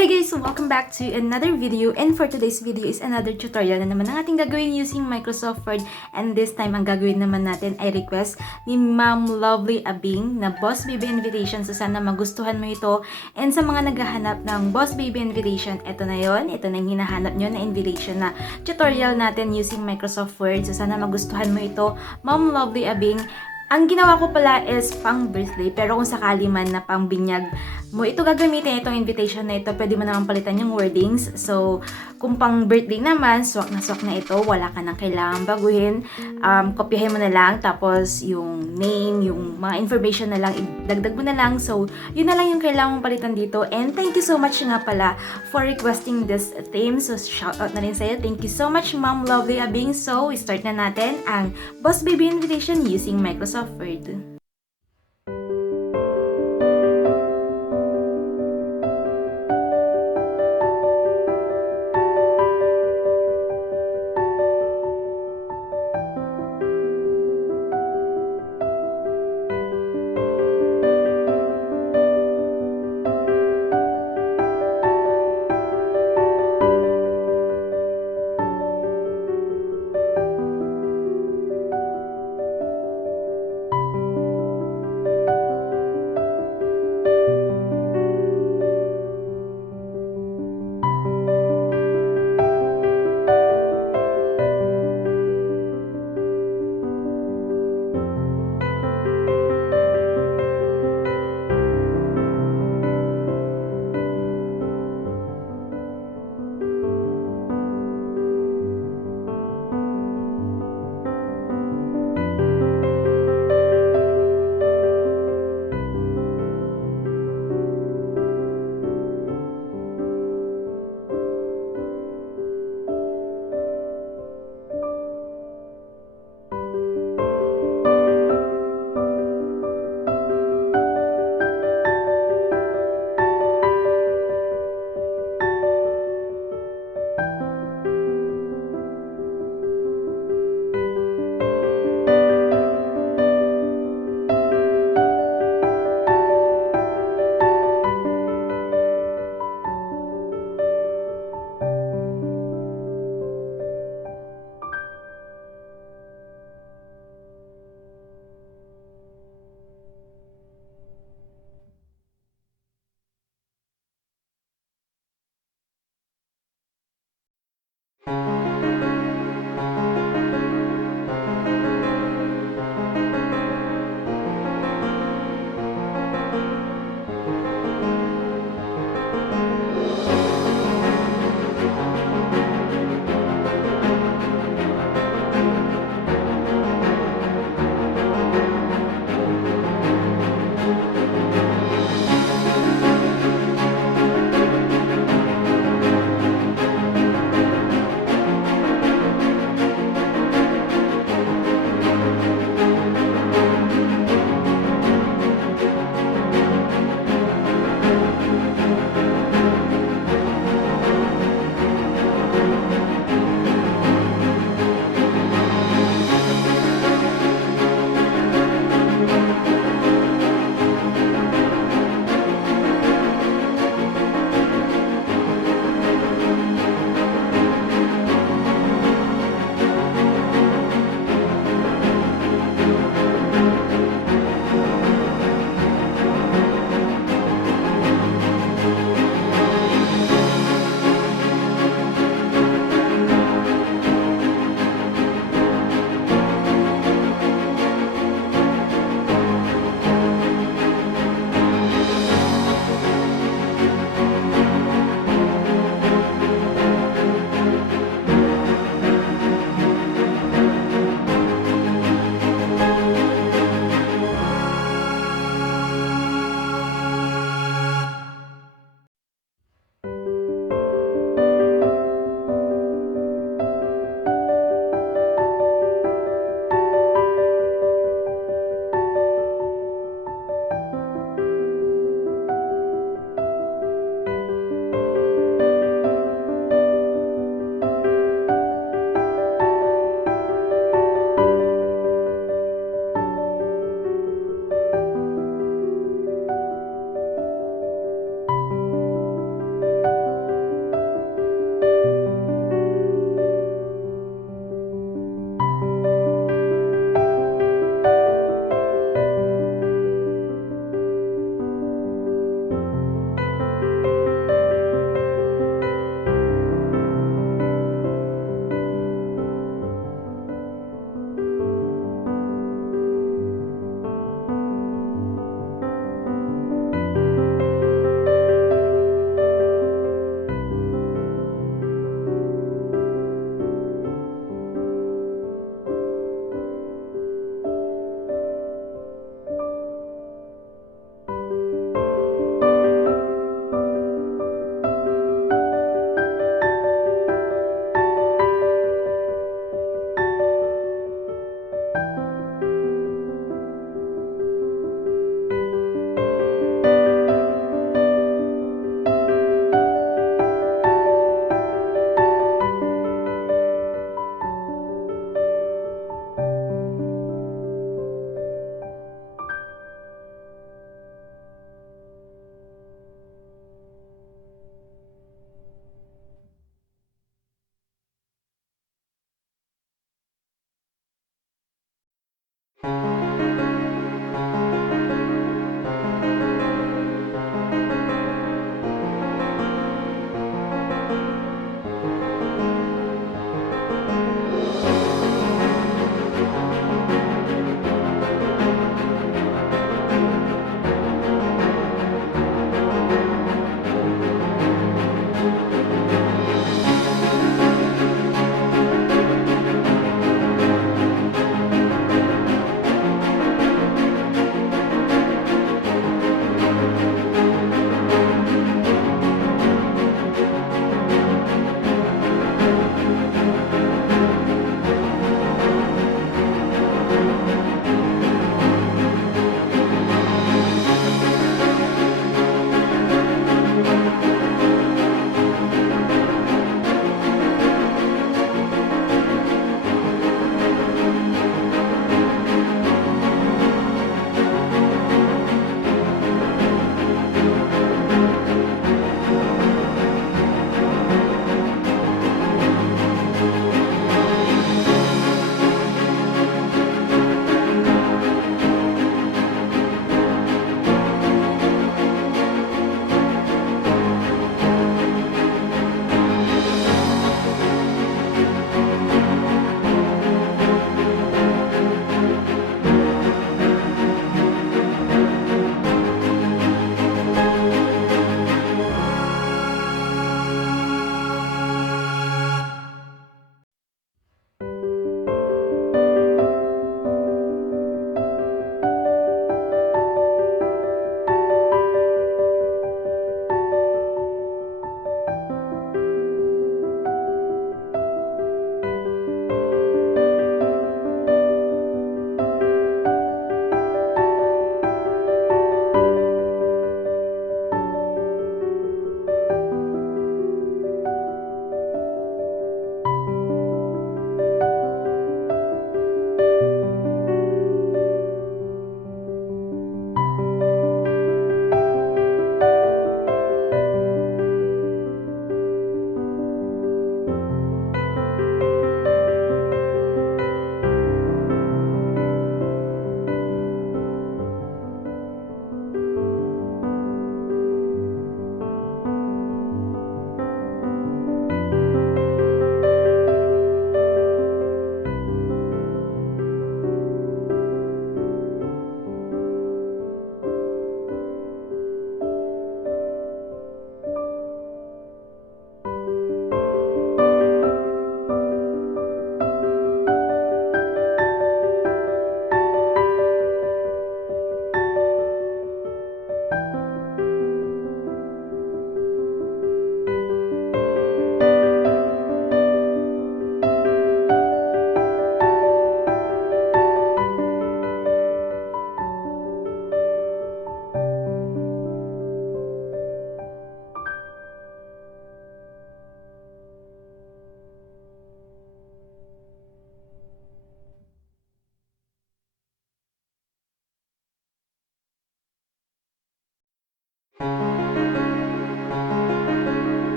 Hey guys! Welcome back to another video, and for today's video is another tutorial na naman ang ating gagawin using Microsoft Word, and this time ang gagawin naman natin ay request ni Ma'am Lovely Abing na Boss Baby Invitation. So sana magustuhan mo ito, and sa mga naghahanap ng Boss Baby Invitation, ito na yon, ito na yung hinahanap nyo na invitation na tutorial natin using Microsoft Word. So sana magustuhan mo ito, Ma'am Lovely Abing. Ang ginawa ko pala is pang birthday, pero kung sakali man na pang binyag mo ito gagamitin, itong invitation na ito, pwede mo naman palitan yung wordings. So, kung pang birthday naman, swak na ito, wala ka nang kailangan baguhin. Kopyahin mo na lang, tapos yung name, yung mga information na lang, idagdag mo na lang. So, yun na lang yung kailangan mong palitan dito. And thank you so much nga pala for requesting this theme. So, shout out na rin sa'yo. Thank you so much, Ma'am Lovely Abing. So, start na natin ang Boss Baby Invitation using Microsoft Word.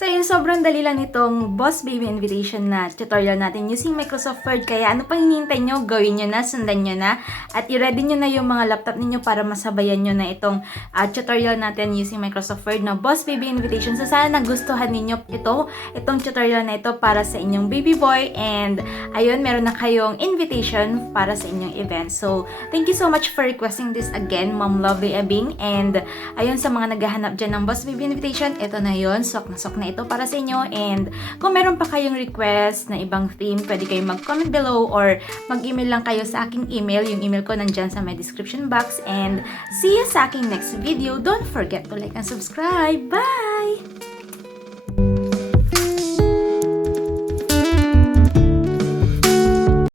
So yun, sobrang dali lang nitong Boss Baby Invitation na tutorial natin using Microsoft Word. Kaya ano pang hinihintay nyo, gawin nyo na, sundan nyo na. At i-ready nyo na yung mga laptop ninyo para masabayan nyo na itong tutorial natin using Microsoft Word na Boss Baby Invitation. So sana nagustuhan ninyo itong tutorial na ito para sa inyong baby boy. And ayun, meron na kayong invitation para sa inyong event. So thank you so much for requesting this again, Mom Lovely Abing. And ayun, sa mga naghahanap dyan ng Boss Baby Invitation, ito na yun, sok na ito para sa inyo. And kung meron pa kayong request na ibang theme, pwede kayong mag-comment below or mag-email lang kayo sa aking email. Yung email ko nandyan sa my description box. And see you sa aking next video. Don't forget to like and subscribe. Bye!